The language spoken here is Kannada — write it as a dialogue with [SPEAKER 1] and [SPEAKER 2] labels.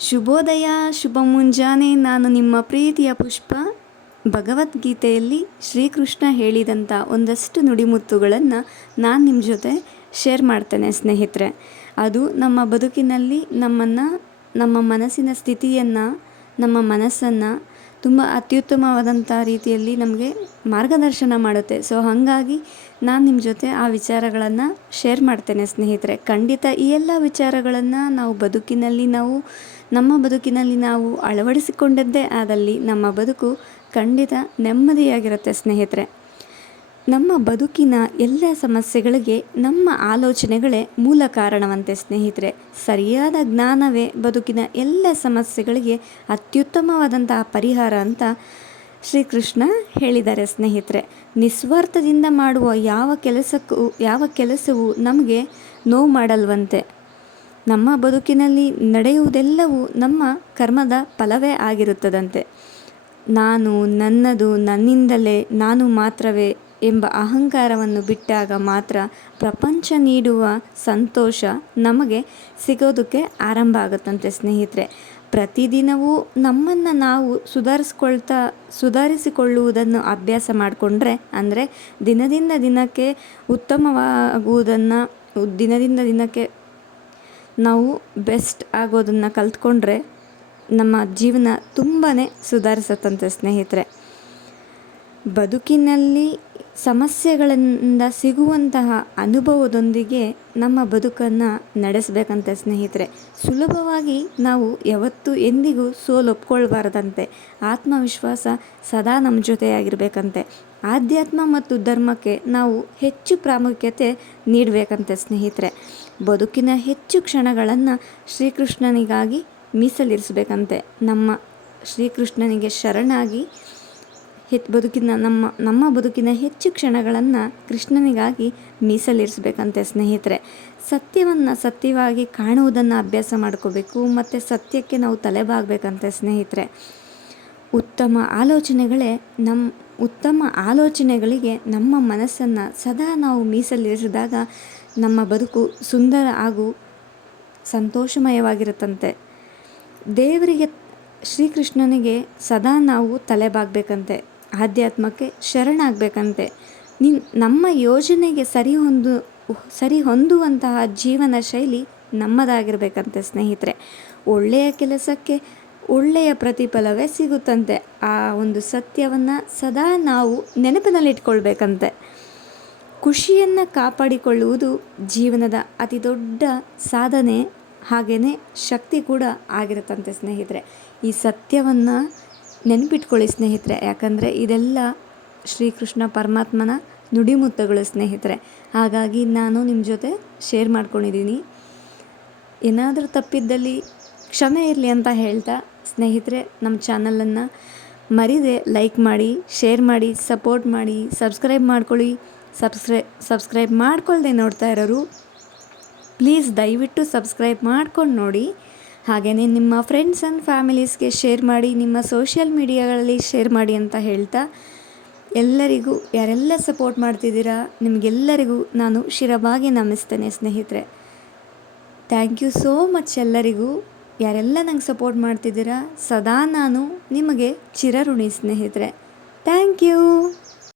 [SPEAKER 1] ಶುಭೋದಯ ಶುಭ ಮುಂಜಾನೆ ನಾನು ನಿಮ್ಮ ಪ್ರೀತಿಯ ಪುಷ್ಪ. ಭಗವದ್ಗೀತೆಯಲ್ಲಿ ಶ್ರೀಕೃಷ್ಣ ಹೇಳಿದಂಥ ಒಂದಷ್ಟು ನುಡಿಮುತ್ತುಗಳನ್ನು ನಾನು ನಿಮ್ಮ ಜೊತೆ ಶೇರ್ ಮಾಡ್ತೇನೆ, ಸ್ನೇಹಿತರೆ. ಅದು ನಮ್ಮ ಬದುಕಿನಲ್ಲಿ ನಮ್ಮನ್ನು, ನಮ್ಮ ಮನಸ್ಸಿನ ಸ್ಥಿತಿಯನ್ನು, ನಮ್ಮ ಮನಸ್ಸನ್ನು ತುಂಬ ಅತ್ಯುತ್ತಮವಾದಂಥ ರೀತಿಯಲ್ಲಿ ನಮಗೆ ಮಾರ್ಗದರ್ಶನ ಮಾಡುತ್ತೆ. ಸೊ ಹಾಗಾಗಿ ನಾನು ನಿಮ್ಮ ಜೊತೆ ಆ ವಿಚಾರಗಳನ್ನು ಶೇರ್ ಮಾಡ್ತೇನೆ ಸ್ನೇಹಿತರೆ. ಖಂಡಿತ ಈ ಎಲ್ಲ ವಿಚಾರಗಳನ್ನು ನಾವು ಬದುಕಿನಲ್ಲಿ ನಾವು, ನಮ್ಮ ಬದುಕಿನಲ್ಲಿ ನಾವು ಅಳವಡಿಸಿಕೊಂಡದ್ದೇ ಆದಲ್ಲಿ ನಮ್ಮ ಬದುಕು ಖಂಡಿತ ನೆಮ್ಮದಿಯಾಗಿರುತ್ತೆ ಸ್ನೇಹಿತರೆ. ನಮ್ಮ ಬದುಕಿನ ಎಲ್ಲ ಸಮಸ್ಯೆಗಳಿಗೆ ನಮ್ಮ ಆಲೋಚನೆಗಳೇ ಮೂಲ ಕಾರಣವಂತೆ, ಸ್ನೇಹಿತರೆ. ಸರಿಯಾದ ಜ್ಞಾನವೇ ಬದುಕಿನ ಎಲ್ಲ ಸಮಸ್ಯೆಗಳಿಗೆ ಅತ್ಯುತ್ತಮವಾದಂತಹ ಪರಿಹಾರ ಅಂತ ಶ್ರೀಕೃಷ್ಣ ಹೇಳಿದ್ದಾರೆ, ಸ್ನೇಹಿತರೆ. ನಿಸ್ವಾರ್ಥದಿಂದ ಮಾಡುವ ಯಾವ ಕೆಲಸಕ್ಕೂ, ಯಾವ ಕೆಲಸವೂ ನಮಗೆ ನೋವು ಮಾಡಲ್ವಂತೆ. ನಮ್ಮ ಬದುಕಿನಲ್ಲಿ ನಡೆಯುವುದೆಲ್ಲವೂ ನಮ್ಮ ಕರ್ಮದ ಫಲವೇ ಆಗಿರುತ್ತದಂತೆ. ನಾನು ನನ್ನದು ನನ್ನಿಂದಲೇ, ನಾನು ಮಾತ್ರವೇ ಎಂಬ ಅಹಂಕಾರವನ್ನು ಬಿಟ್ಟಾಗ ಮಾತ್ರ ಪ್ರಪಂಚ ನೀಡುವ ಸಂತೋಷ ನಮಗೆ ಸಿಗೋದಕ್ಕೆ ಆರಂಭ ಆಗುತ್ತಂತೆ ಸ್ನೇಹಿತರೆ. ಪ್ರತಿದಿನವೂ ನಮ್ಮನ್ನು ನಾವು ಸುಧಾರಿಸ್ಕೊಳ್ತಾ, ಸುಧಾರಿಸಿಕೊಳ್ಳುವುದನ್ನು ಅಭ್ಯಾಸ ಮಾಡಿಕೊಂಡ್ರೆ ಅಂದರೆ ದಿನದಿಂದ ದಿನಕ್ಕೆ ಉತ್ತಮವಾಗುವುದನ್ನು, ದಿನದಿಂದ ದಿನಕ್ಕೆ ನಾವು ಬೆಸ್ಟ್ ಆಗೋದನ್ನು ಕಲ್ತ್ಕೊಂಡ್ರೆ ನಮ್ಮ ಜೀವನ ತುಂಬಾ ಸುಧಾರಿಸುತ್ತಂತೆ ಸ್ನೇಹಿತರೆ. ಬದುಕಿನಲ್ಲಿ ಸಮಸ್ಯೆಗಳಿಂದ ಸಿಗುವಂತಹ ಅನುಭವದೊಂದಿಗೆ ನಮ್ಮ ಬದುಕನ್ನು ನಡೆಸಬೇಕಂತೆ ಸ್ನೇಹಿತರೆ. ಸುಲಭವಾಗಿ ನಾವು ಯಾವತ್ತೂ ಎಂದಿಗೂ ಸೋಲೊಪ್ಕೊಳ್ಬಾರ್ದಂತೆ. ಆತ್ಮವಿಶ್ವಾಸ ಸದಾ ನಮ್ಮ ಜೊತೆಯಾಗಿರಬೇಕಂತೆ. ಆಧ್ಯಾತ್ಮ ಮತ್ತು ಧರ್ಮಕ್ಕೆ ನಾವು ಹೆಚ್ಚು ಪ್ರಾಮುಖ್ಯತೆ ನೀಡಬೇಕಂತೆ ಸ್ನೇಹಿತರೆ. ಬದುಕಿನ ಹೆಚ್ಚು ಕ್ಷಣಗಳನ್ನು ಶ್ರೀಕೃಷ್ಣನಿಗಾಗಿ ಮೀಸಲಿರಿಸಬೇಕಂತೆ. ನಮ್ಮ ಶ್ರೀಕೃಷ್ಣನಿಗೆ ಶರಣಾಗಿ ಹೆತ್ ಬದುಕಿನ ನಮ್ಮ ನಮ್ಮ ಬದುಕಿನ ಹೆಚ್ಚು ಕ್ಷಣಗಳನ್ನು ಕೃಷ್ಣನಿಗಾಗಿ ಮೀಸಲಿರಿಸಬೇಕಂತೆ ಸ್ನೇಹಿತರೆ. ಸತ್ಯವನ್ನು ಸತ್ಯವಾಗಿ ಕಾಣುವುದನ್ನು ಅಭ್ಯಾಸ ಮಾಡ್ಕೋಬೇಕು, ಮತ್ತು ಸತ್ಯಕ್ಕೆ ನಾವು ತಲೆಬಾಗಬೇಕಂತೆ ಸ್ನೇಹಿತರೆ. ಉತ್ತಮ ಆಲೋಚನೆಗಳೇ ನಮ್ಮ ಉತ್ತಮ ಆಲೋಚನೆಗಳಿಗೆ ನಮ್ಮ ಮನಸ್ಸನ್ನು ಸದಾ ನಾವು ಮೀಸಲಿರಿಸಿದಾಗ ನಮ್ಮ ಬದುಕು ಸುಂದರ ಹಾಗೂ ಸಂತೋಷಮಯವಾಗಿರುತ್ತಂತೆ. ದೇವರಿಗೆ, ಶ್ರೀಕೃಷ್ಣನಿಗೆ ಸದಾ ನಾವು ತಲೆಬಾಗಬೇಕಂತೆ. ಆಧ್ಯಾತ್ಮಕ್ಕೆ ಶರಣಾಗಬೇಕಂತೆ. ನಿನ್, ನಮ್ಮ ಯೋಜನೆಗೆ ಸರಿ ಹೊಂದು, ಸರಿ ಹೊಂದುವಂತಹ ಜೀವನ ಶೈಲಿ ನಮ್ಮದಾಗಿರಬೇಕಂತೆ ಸ್ನೇಹಿತರೆ. ಒಳ್ಳೆಯ ಕೆಲಸಕ್ಕೆ ಒಳ್ಳೆಯ ಪ್ರತಿಫಲವೇ ಸಿಗುತ್ತಂತೆ. ಆ ಒಂದು ಸತ್ಯವನ್ನು ಸದಾ ನಾವು ನೆನಪಿನಲ್ಲಿಟ್ಕೊಳ್ಬೇಕಂತೆ. ಖುಷಿಯನ್ನು ಕಾಪಾಡಿಕೊಳ್ಳುವುದು ಜೀವನದ ಅತಿ ದೊಡ್ಡ ಸಾಧನೆ ಹಾಗೆಯೇ ಶಕ್ತಿ ಕೂಡ ಆಗಿರುತ್ತಂತೆ ಸ್ನೇಹಿತರೆ. ಈ ಸತ್ಯವನ್ನು ನೆನಪಿಟ್ಕೊಳ್ಳಿ ಸ್ನೇಹಿತರೆ, ಯಾಕಂದರೆ ಇದೆಲ್ಲ ಶ್ರೀಕೃಷ್ಣ ಪರಮಾತ್ಮನ ನುಡಿಮುತ್ತಗಳು ಸ್ನೇಹಿತರೆ. ಹಾಗಾಗಿ ನಾನು ನಿಮ್ಮ ಜೊತೆ ಶೇರ್ ಮಾಡ್ಕೊಂಡಿದ್ದೀನಿ. ಏನಾದರೂ ತಪ್ಪಿದ್ದಲ್ಲಿ ಕ್ಷಮೆ ಇರಲಿ ಅಂತ ಹೇಳ್ತಾ ಸ್ನೇಹಿತರೆ ನಮ್ಮ ಚಾನಲನ್ನು ಮರಿದೆ ಲೈಕ್ ಮಾಡಿ ಶೇರ್ ಮಾಡಿ ಸಪೋರ್ಟ್ ಮಾಡಿ ಸಬ್ಸ್ಕ್ರೈಬ್ ಮಾಡ್ಕೊಳ್ಳಿ. ಸಬ್ಸ್ಕ್ರೈ ಸಬ್ಸ್ಕ್ರೈಬ್ ಮಾಡ್ಕೊಳ್ಳದೆ ನೋಡ್ತಾ ಇರೋರು ಪ್ಲೀಸ್ ದಯವಿಟ್ಟು ಸಬ್ಸ್ಕ್ರೈಬ್ ಮಾಡ್ಕೊಂಡು ನೋಡಿ. ಹಾಗೆಯೇ ನಿಮ್ಮ ಫ್ರೆಂಡ್ಸ್ ಆ್ಯಂಡ್ ಫ್ಯಾಮಿಲೀಸ್ಗೆ ಶೇರ್ ಮಾಡಿ, ನಿಮ್ಮ ಸೋಷಿಯಲ್ ಮೀಡಿಯಾಗಳಲ್ಲಿ ಶೇರ್ ಮಾಡಿ ಅಂತ ಹೇಳ್ತಾ ಎಲ್ಲರಿಗೂ, ಯಾರೆಲ್ಲ ಸಪೋರ್ಟ್ ಮಾಡ್ತಿದ್ದೀರಾ, ನಿಮಗೆಲ್ಲರಿಗೂ ನಾನು ಶಿರಬಾಗಿ ನಮಿಸ್ತೇನೆ ಸ್ನೇಹಿತರೆ. ಥ್ಯಾಂಕ್ ಯು ಸೋ ಮಚ್ ಎಲ್ಲರಿಗೂ. ಯಾರೆಲ್ಲ ನಂಗೆ ಸಪೋರ್ಟ್ ಮಾಡ್ತಿದ್ದೀರಾ, ಸದಾ ನಾನು ನಿಮಗೆ ಚಿರಋಣಿ ಸ್ನೇಹಿತರೆ. Thank you